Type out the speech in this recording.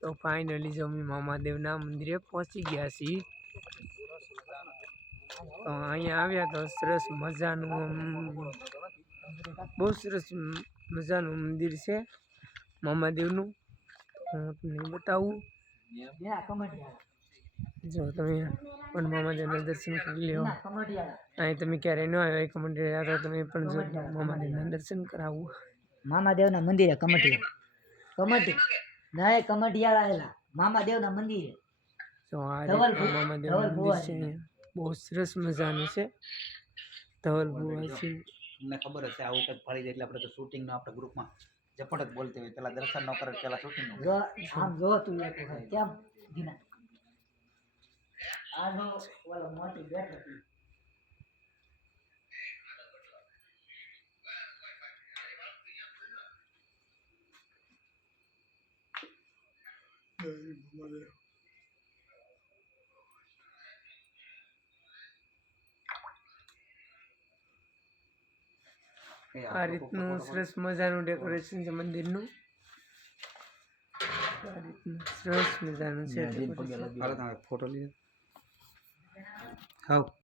તો ફાઇનલી જો અમે મામાદેવના મંદિરે પહોંચી ગયા છીએ. તો અહીંયા આવ્યા તો સરસ મજાનું બહુ સરસ મજાનું મંદિર છે મામાદેવનું. હું તમને બતાવું. જો તમે પણ મામાદેવના દર્શન કરી લો. અહીં તમે ક્યારે ન આવ્યા એક મંદિર તો તમે પણ જો મામાદેવના દર્શન કરાવું. મામાદેવના મંદિરે કમટી ના કમટિયાળા આવેલા મામાદેવના મંદિરે. તો આ મામાદેવનું મંદિર છે. બહુ સરસ મજાનું છે. ધવલ ભુવા છે. તમને ખબર હશે આવું કંઈક ફરી જાય એટલે આપણે તો શૂટિંગનો આપણે ગ્રુપમાં ઝપટ જ બોલતી હોય. પેલા દર્શન ન કરે પેલા શૂટિંગ જો આમ જો તું કેમ જીના આનો ઓલો મોટી બેઠ હતી. આ રીતનું સરસ મજાનું ડેકોરેશન છે મંદિરનું. આ રીતનું સરસ મજાનું છે. ફોટો લીધો. હા